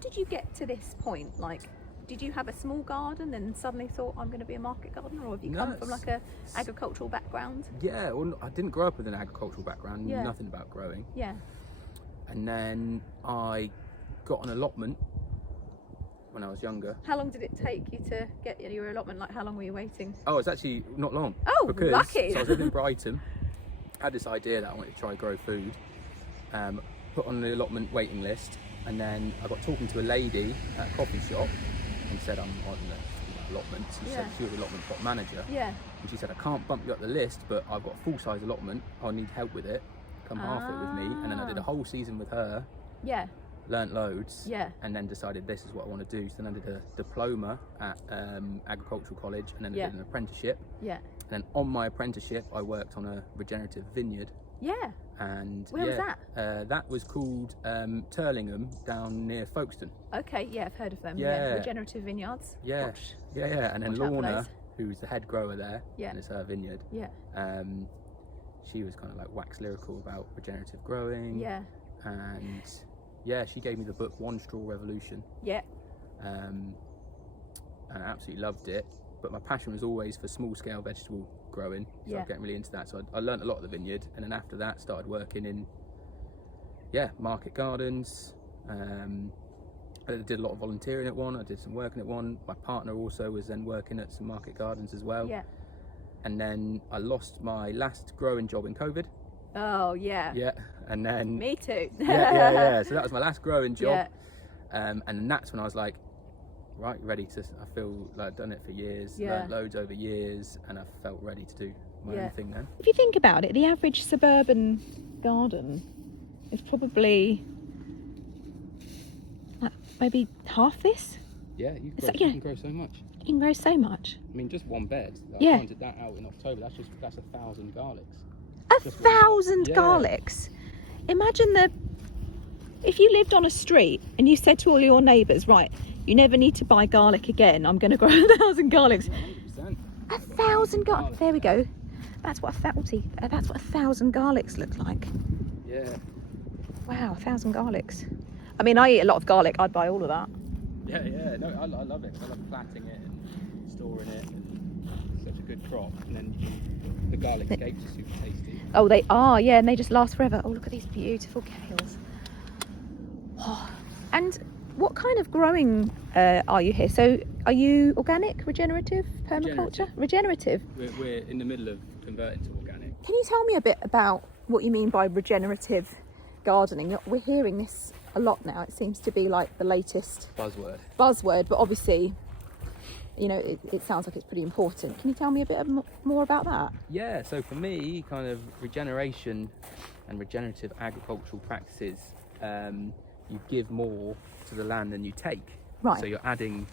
did you get to this point? Like, did you have a small garden and suddenly thought, I'm going to be a market gardener, or have you come from like a agricultural background? Yeah, well, I didn't grow up with an agricultural background, knew nothing about growing. Yeah. And then I got an allotment when I was younger. How long did it take you to get your allotment? Like, how long were you waiting? Oh, it's actually not long. Oh, because, lucky. So I was living in Brighton, had this idea that I wanted to try grow food, put on the allotment waiting list, and then I got talking to a lady at a coffee shop and said, I'm on the allotment. She said she was the allotment plot manager. Yeah. And she said, I can't bump you up the list, but I've got a full-size allotment. I'll need help with it. Come half it with me. And then I did a whole season with her. Yeah. Learnt loads. Yeah. And then decided this is what I want to do. So then I did a diploma at agricultural college, and then I did an apprenticeship. Yeah. And then on my apprenticeship, I worked on a regenerative vineyard. Yeah. And where was that? That was called Turlingham, down near Folkestone. Okay, yeah, I've heard of them. Yeah. Regenerative vineyards. Yeah. Yeah. And then Lorna, who's the head grower there, and it's her vineyard. Yeah. She was kind of like wax lyrical about regenerative growing. Yeah. And yeah, she gave me the book One Straw Revolution. Yeah. And I absolutely loved it. But my passion was always for small scale vegetable growing. So I was getting really into that. So I learned a lot of the vineyard, and then after that started working in market gardens. I did a lot of volunteering at one, I did some working at one. My partner also was then working at some market gardens as well. Yeah. And then I lost my last growing job in COVID. Oh yeah. Yeah. And then me too. yeah. So that was my last growing job. And then that's when I was like, right, ready to, I feel like I've done it for years, learned loads over years, and I felt ready to do my own thing then. If you think about it, the average suburban garden is probably maybe half this. Yeah, you can grow so much. You can grow so much. I mean, just one bed. I planted that out in October. That's 1,000 garlics. 1,000 garlics. Imagine if you lived on a street and you said to all your neighbours, right, you never need to buy garlic again. I'm going to grow 1,000 garlics. 100%. 1,000 garlics. There we go. That's what 1,000 garlics look like. Yeah. Wow, 1,000 garlics. I mean, I eat a lot of garlic. I'd buy all of that. Yeah. No, I love it. I love platting it and storing it. And it's such a good crop. And then the garlic scapes are super tasty. Oh, they are. Yeah, and they just last forever. Oh, look at these beautiful kales. Oh. And what kind of growing are you here? So are you organic, regenerative, permaculture? Regenerative. We're in the middle of converting to organic. Can you tell me a bit about what you mean by regenerative gardening? We're hearing this a lot now. It seems to be like the latest buzzword, but obviously, you know, it sounds like it's pretty important. Can you tell me a bit more about that? Yeah, so for me, kind of regeneration and regenerative agricultural practices, you give more to the land than you take. Right. So you're adding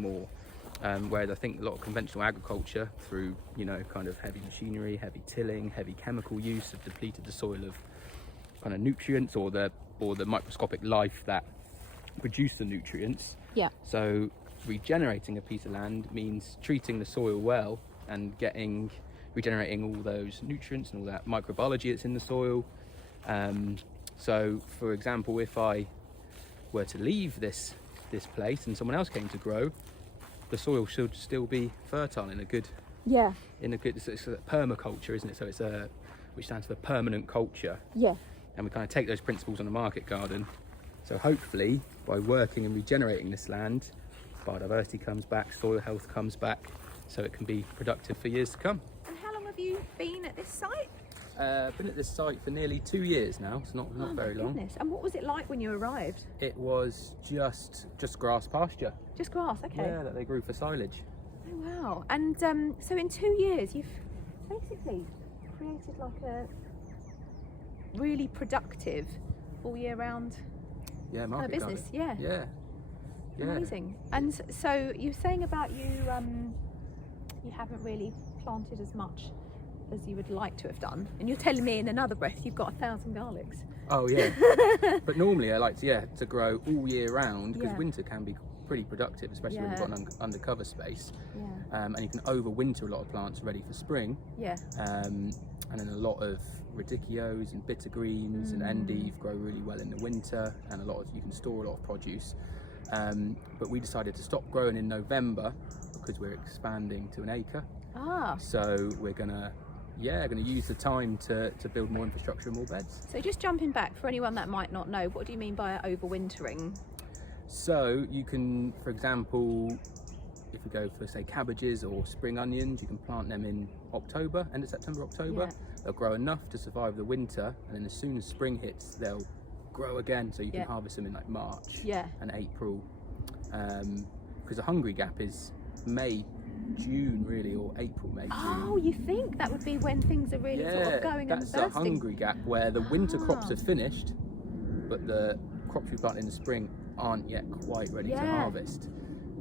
more. Whereas I think a lot of conventional agriculture, through kind of heavy machinery, heavy tilling, heavy chemical use, have depleted the soil of kind of nutrients or the microscopic life that produce the nutrients. Yeah. So regenerating a piece of land means treating the soil well and regenerating all those nutrients and all that microbiology that's in the soil. So for example, if I were to leave this place and someone else came to grow, the soil should still be fertile in a good it's a permaculture, isn't it? So it's which stands for permanent culture. Yeah. And we kind of take those principles on a market garden. So hopefully by working and regenerating this land, biodiversity comes back, soil health comes back, so it can be productive for years to come. And how long have you been at this site? Been at this site for nearly 2 years now. It's not very long. Goodness. And what was it like when you arrived? It was just grass pasture. Just grass, okay. Yeah, that they grew for silage. Oh wow. And so in 2 years you've basically created like a really productive all year round market business. Garden. Yeah. Amazing. And so you were saying about you haven't really planted as much as you would like to have done, and you're telling me in another breath you've got 1,000 garlics. Oh yeah. But normally I like to grow all year round, because winter can be pretty productive, especially when you've got an undercover space. And you can overwinter a lot of plants ready for spring. And then a lot of radicchios and bitter greens and endive grow really well in the winter, and you can store a lot of produce. But we decided to stop growing in November because we're expanding to an acre. So we're gonna use the time to build more infrastructure and more beds. So just jumping back, for anyone that might not know, what do you mean by overwintering? So you can, for example, if we go for, say, cabbages or spring onions, you can plant them in October, end of September, October. Yeah. They'll grow enough to survive the winter, and then as soon as spring hits, they'll grow again, so you can harvest them in like March and April. Because the hungry gap is May, June really, or April, May, June. Oh, you think that would be when things are really sort of going and bursting? That's the hungry gap, where the winter crops are finished, but the crops we plant in the spring aren't yet quite ready to harvest.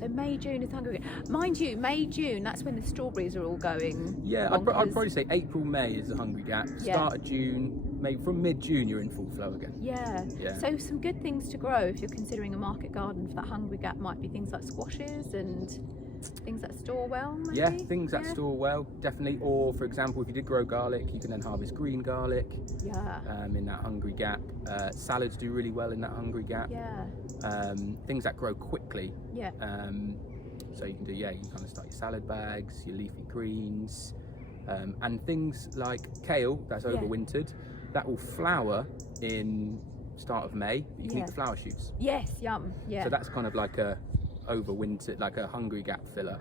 So May, June is hungry. Mind you, May, June, that's when the strawberries are all going. Yeah, I'd probably say April, May is the hungry gap. Start of June, maybe from mid-June you're in full flow again. Yeah. So some good things to grow if you're considering a market garden for that hungry gap might be things like squashes and things that store well, maybe? Yeah, things that store well, definitely. Or, for example, if you did grow garlic, you can then harvest green garlic in that hungry gap. Salads do really well in that hungry gap. Things that grow quickly. So you can do, you kind of start your salad bags, your leafy greens, and things like kale that's overwintered, that will flower in start of May. You can eat the flower shoots. Yes, yum. Yeah. So that's kind of like a overwintered, like a hungry gap filler.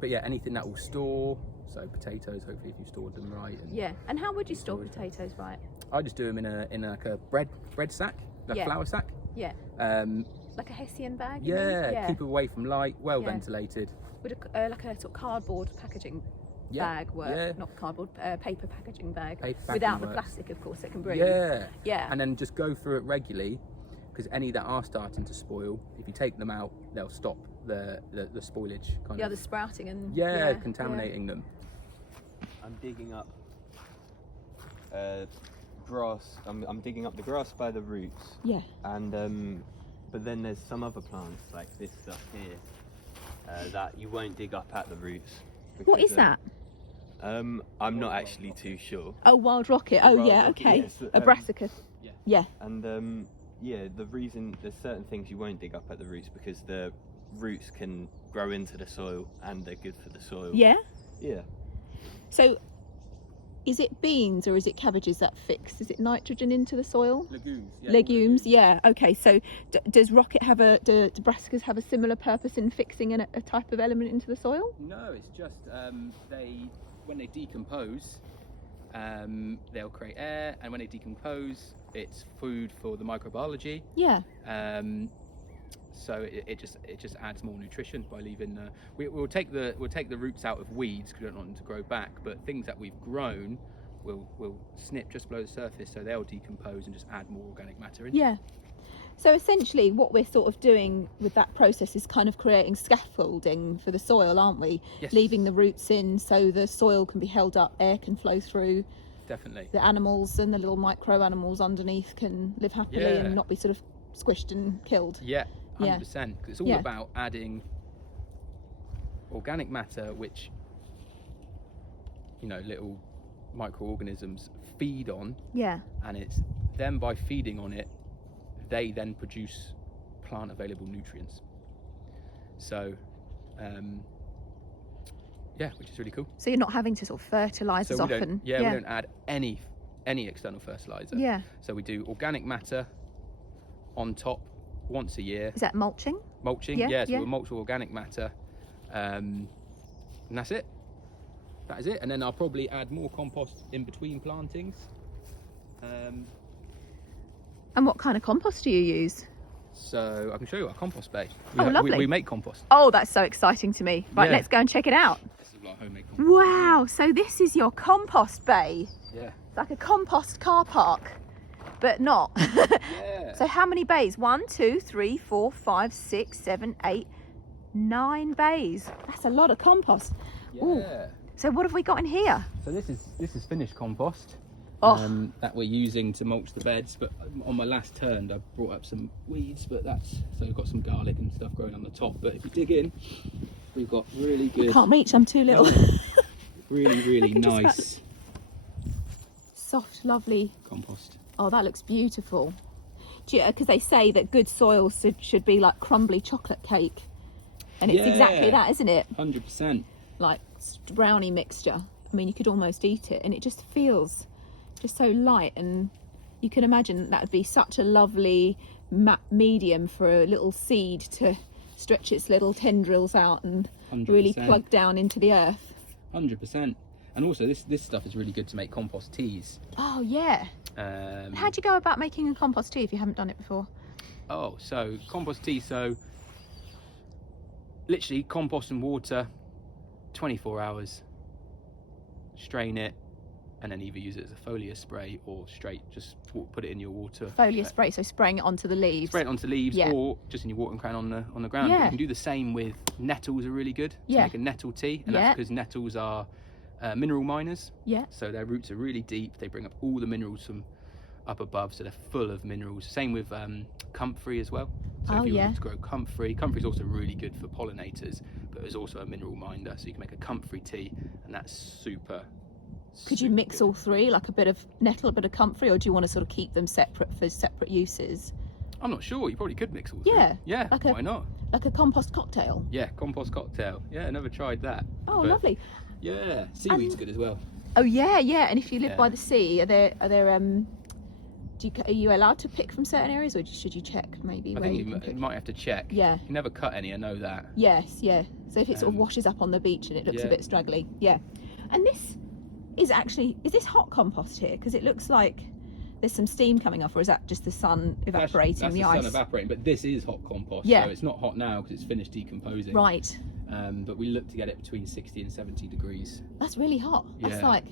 But yeah, anything that will store, so potatoes, hopefully if you stored them right. And how would you store potatoes right? I just do them in like a bread sack, like a flour sack. Like a Hessian bag? Keep it away from light, well ventilated. Would like a sort of cardboard packaging bag work? Not cardboard, paper packaging bag. Without the plastic, of course, it can breathe. And then just go through it regularly, because any that are starting to spoil, if you take them out, they'll stop the spoilage kind of. The sprouting and contaminating them. I'm digging up grass. I'm digging up the grass by the roots. And but then there's some other plants like this stuff here that you won't dig up at the roots. What is that? I'm not actually too sure. Oh, wild rocket. Oh, yeah, okay. Yes, a brassicas. And the reason there's certain things you won't dig up at the roots because the roots can grow into the soil and they're good for the soil. Yeah. So is it beans or is it cabbages that fix? Is it nitrogen into the soil? Legumes. Okay, so does rocket have do brassicas have a similar purpose in fixing a type of element into the soil? No, it's just when they decompose, they'll create air, and when they decompose, it's food for the microbiology. So it just adds more nutrition by leaving the. We'll take the roots out of weeds because we don't want them to grow back. But things that we've grown, we'll snip just below the surface, so they'll decompose and just add more organic matter in. So essentially, what we're sort of doing with that process is kind of creating scaffolding for the soil, aren't we? Yes. Leaving the roots in so the soil can be held up, air can flow through. Definitely. The animals and the little micro animals underneath can live happily and not be sort of squished and killed. 100%, because it's all about adding organic matter, which little microorganisms feed on. And it's them, by feeding on it, they then produce plant available nutrients. So which is really cool. So you're not having to sort of fertilise as often. We don't add any external fertiliser. So we do organic matter on top once a year. Is that mulching? Mulching, so we'll mulch with organic matter, and that's it. That is it. And then I'll probably add more compost in between plantings. And what kind of compost do you use? So I can show you our compost bay. Lovely. We make compost. Oh, that's so exciting to me. Right, let's go and check it out. This is like homemade compost. Wow, so this is your compost bay. Yeah. It's like a compost car park, but not. So how many bays? 1, 2, 3, 4, 5, 6, 7, 8, 9 bays. That's a lot of compost. Ooh. So what have we got in here? So this is finished compost. Oh. That we're using to mulch the beds, but on my last turn I brought up some weeds, but so we've got some garlic and stuff growing on the top, but if you dig in, we've got really good. I can't reach, I'm too little. Really nice soft, lovely compost. Oh, that looks beautiful. Because they say that good soil should be like crumbly chocolate cake. And it's exactly that, isn't it? 100%. Like brownie mixture. I mean, you could almost eat it, and it just feels just so light, and you can imagine that would be such a lovely medium for a little seed to stretch its little tendrils out and 100%. Really plug down into the earth. 100%. And also this stuff is really good to make compost teas. Oh yeah. How do you go about making a compost tea if you haven't done it before? Oh, so compost tea, so literally compost and water, 24 hours, strain it, and then either use it as a foliar spray or straight just put it in your water. Foliar spray, so spraying it onto the leaves. Spray it onto leaves, or just in your watering can on the ground. Yeah. You can do the same with nettles, are really good to make a nettle tea, and that's because nettles are mineral miners. Yeah. So their roots are really deep. They bring up all the minerals from up above, so they're full of minerals. Same with comfrey as well. So if you want to grow comfrey is also really good for pollinators, but it's also a mineral minder. So you can make a comfrey tea, and that's super. Could you mix all three, like a bit of nettle, a bit of comfrey, or do you want to sort of keep them separate for separate uses? I'm not sure. You probably could mix all three. Yeah. Like why not? Like a compost cocktail. Yeah, compost cocktail. Yeah, never tried that. Oh, but lovely. Yeah, seaweed's good as well. Oh yeah. And if you live by the sea, are you allowed to pick from certain areas, or should you check maybe? I think you might have to check. Yeah. You never cut any, I know that. Yes, yeah. So if it sort of washes up on the beach and it looks a bit straggly, And this is this hot compost here? Because it looks like there's some steam coming off, or is that just the sun evaporating that's the the ice? sun evaporating, but this is hot compost. Yeah. So it's not hot now because it's finished decomposing. Right. But we look to get it between 60 and 70 degrees. That's really hot. That's like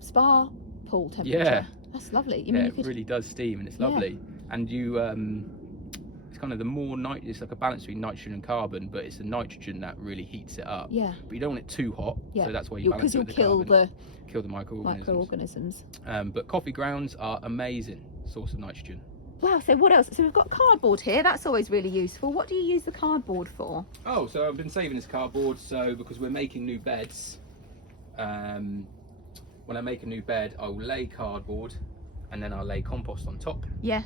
spa pool temperature. Yeah. That's lovely. It really does steam, and it's lovely. And you, it's kind of the more it's like a balance between nitrogen and carbon, but it's the nitrogen that really heats it up. Yeah. But you don't want it too hot, so that's why you balance it with the carbon. Kill the microorganisms. But coffee grounds are amazing source of nitrogen. Wow, so what else? So we've got cardboard here, that's always really useful. What do you use the cardboard for? Oh, so I've been saving this cardboard, so because we're making new beds, when I make a new bed, I'll lay cardboard and then I'll lay compost on top. Yeah.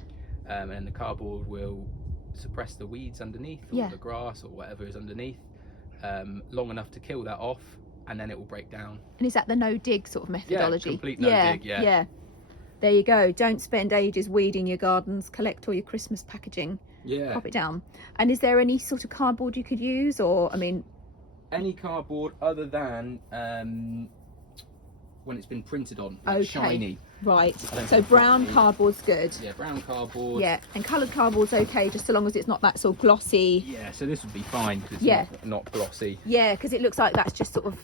And the cardboard will suppress the weeds underneath, or the grass or whatever is underneath, long enough to kill that off, and then it will break down. And is that the no-dig sort of methodology? Yeah, complete no-dig, yeah. There you go. Don't spend ages weeding your gardens. Collect all your Christmas packaging. Yeah. Pop it down. And is there any sort of cardboard you could use, or, I mean... Any cardboard other than when it's been printed on, like shiny. Right. So brown cardboard's good. Yeah, brown cardboard. Yeah, and coloured cardboard's okay, just so long as it's not that sort of glossy. Yeah, so this would be fine because it's not glossy. Yeah, because it looks like that's just sort of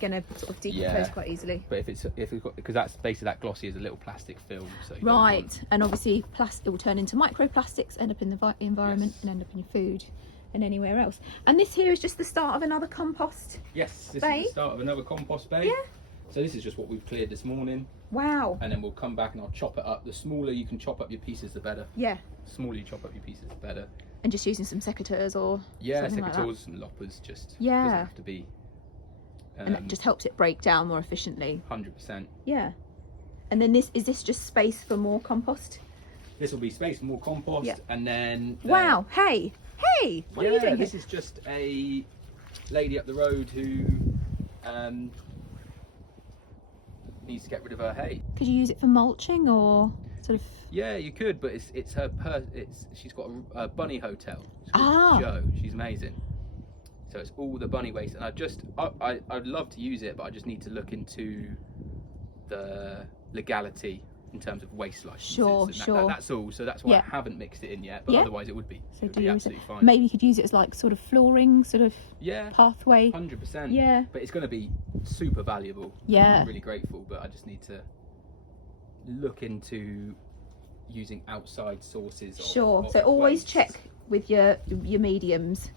gonna sort of decompose quite easily. But if it's got, because that's basically that glossy is a little plastic film. So right, and obviously plastic will turn into microplastics, end up in the environment, and end up in your food and anywhere else. And this here is just the start of another compost. Yes, this is the start of another compost bay. Yeah. So this is just what we've cleared this morning. Wow. And then we'll come back and I'll chop it up. The smaller you can chop up your pieces, the better. Yeah. The smaller you chop up your pieces, the better. And just using some secateurs or something like that. And loppers, just doesn't have to be. And that just helps it break down more efficiently. 100%. Yeah. And then is this just space for more compost? This will be space for more compost, and then. Wow! Hey! What are you doing? This is just a lady up the road who needs to get rid of her hay. Could you use it for mulching or sort of? Yeah, you could, but it's her she's got a bunny hotel. It's called Jo. She's amazing. So it's all the bunny waste, and I'd love to use it, but I just need to look into the legality in terms of waste licenses. Sure. That's all. So that's why I haven't mixed it in yet, but otherwise it would be. So it would be absolutely fine. Maybe you could use it as like sort of flooring, sort of pathway. 100%. Yeah. But it's going to be super valuable. Yeah. I'm really grateful, but I just need to look into using outside sources. So always check with your mediums.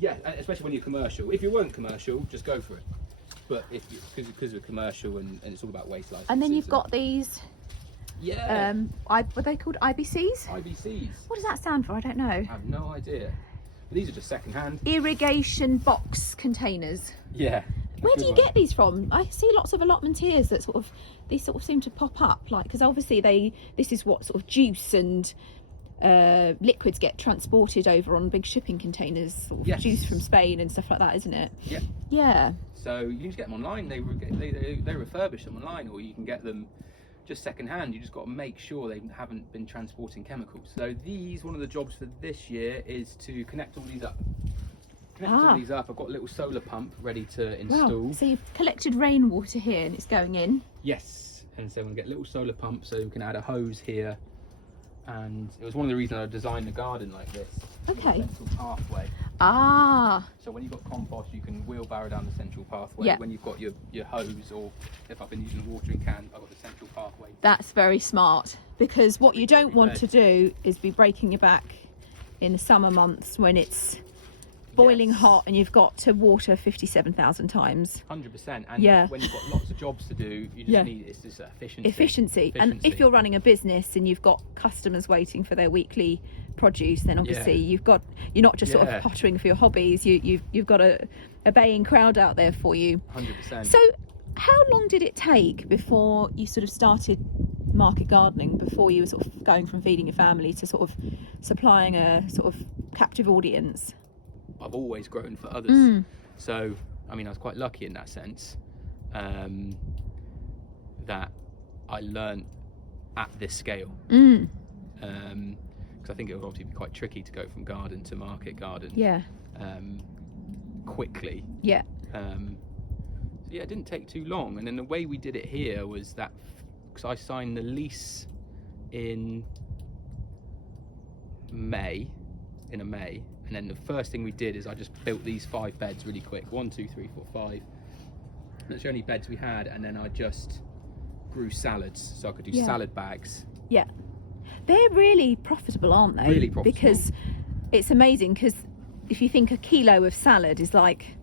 Yeah, especially when you're commercial. If you weren't commercial, just go for it. But because we're commercial and it's all about waste licenses. And then you've got these. Yeah. What are they called? IBCs? IBCs. What does that stand for? I don't know. I have no idea. These are just second hand. Irrigation box containers. Yeah. Where do you get these from? I see lots of allotmenteers that these sort of seem to pop up, like, because obviously this is what sort of juice and liquids get transported over on big shipping containers, sort of juice from Spain and stuff like that, isn't it? Yeah. Yeah. So you can just get them online. They refurbish them online, or you can get them just second hand. You just got to make sure they haven't been transporting chemicals. So one of the jobs for this year is to connect all these up. I've got a little solar pump ready to install. Wow. So you've collected rainwater here and it's going in? Yes. And so I'm going to get a little solar pump so we can add a hose here. And it was one of the reasons I designed the garden like this. Okay. Central pathway. Ah. So when you've got compost, you can wheelbarrow down the central pathway. Yeah. When you've got your hose, or if I've been using a watering can, I've got the central pathway. That's very smart, because what you don't want to do is be breaking your back in the summer months when it's boiling hot and you've got to water 57,000 times. 100%. And when you've got lots of jobs to do, you just need this efficiency. And if you're running a business and you've got customers waiting for their weekly produce, then obviously you're not just sort of pottering for your hobbies. You've got a baying crowd out there for you. 100%. So how long did it take before you sort of started market gardening, before you were sort of going from feeding your family to sort of supplying a sort of captive audience? I've always grown for others. So, I mean, I was quite lucky in that sense, that I learned at this scale. Because I think it would obviously be quite tricky to go from garden to market garden quickly. Yeah. So yeah, it didn't take too long. And then the way we did it here was that, because I signed the lease in May, and then the first thing we did is I just built these 5 beds really quick. 1, 2, 3, 4, 5. That's the only beds we had, and then I just grew salads, so I could do salad bags. Yeah. They're really profitable, aren't they? Really profitable. Because it's amazing, because if you think a kilo of salad is like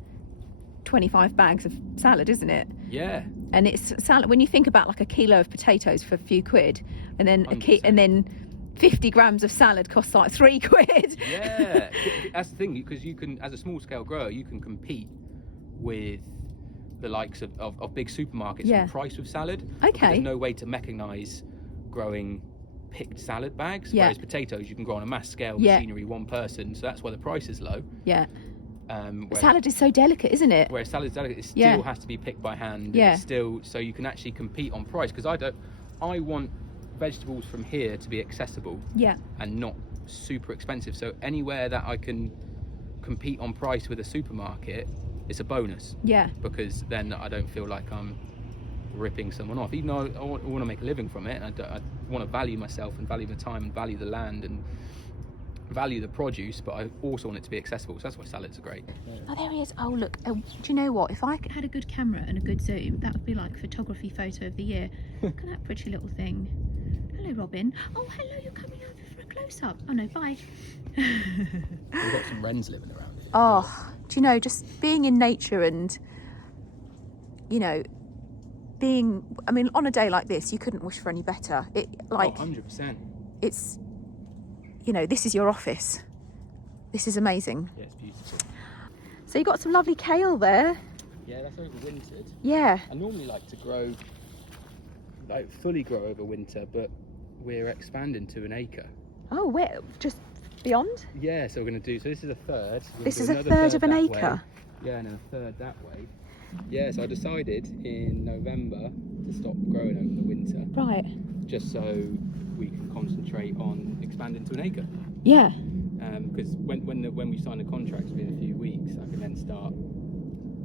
25 bags of salad, isn't it? Yeah. And it's salad, when you think about like a kilo of potatoes for a few quid, and then and then 50 grams of salad costs like 3 quid. Yeah, that's the thing, because you can, as a small scale grower, you can compete with the likes of big supermarkets on price with salad. Okay. There's no way to mechanise growing picked salad bags, whereas potatoes you can grow on a mass scale, machinery, one person, so that's why the price is low. Yeah. Salad is so delicate, isn't it? Whereas salad's delicate, it still has to be picked by hand. Yeah. It's still, so you can actually compete on price, because I want vegetables from here to be accessible and not super expensive. So anywhere that I can compete on price with a supermarket, it's a bonus. Yeah. Because then I don't feel like I'm ripping someone off. Even though I want to make a living from it, and I want to value myself and value the time and value the land and value the produce, but I also want it to be accessible. So that's why salads are great. Oh, there he is. Oh, look. Do you know what? If I had a good camera and a good zoom, that would be like photography photo of the year. Look at that pretty little thing. Hello, Robin. Oh, hello. You're coming over for a close-up. Oh, no, bye. We've got some wrens living around here. Oh, do you know, just being in nature and, you know, I mean, on a day like this, you couldn't wish for any better. 100%. It's, you know, this is your office. This is amazing. Yeah, it's beautiful. So you got some lovely kale there. Yeah, that's overwintered. Yeah. I normally like to grow, like fully grow over winter, but we're expanding to an acre. Oh, where? Just beyond? Yeah, so we're going to do, so this is a third. This is a third of an acre? Way. Yeah, and then a third that way. Yeah, so I decided in November to stop growing over the winter. Right. Just so we can concentrate on expanding to an acre. Yeah. Because when we sign the contracts within a few weeks, I can then start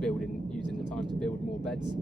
using the time to build more beds.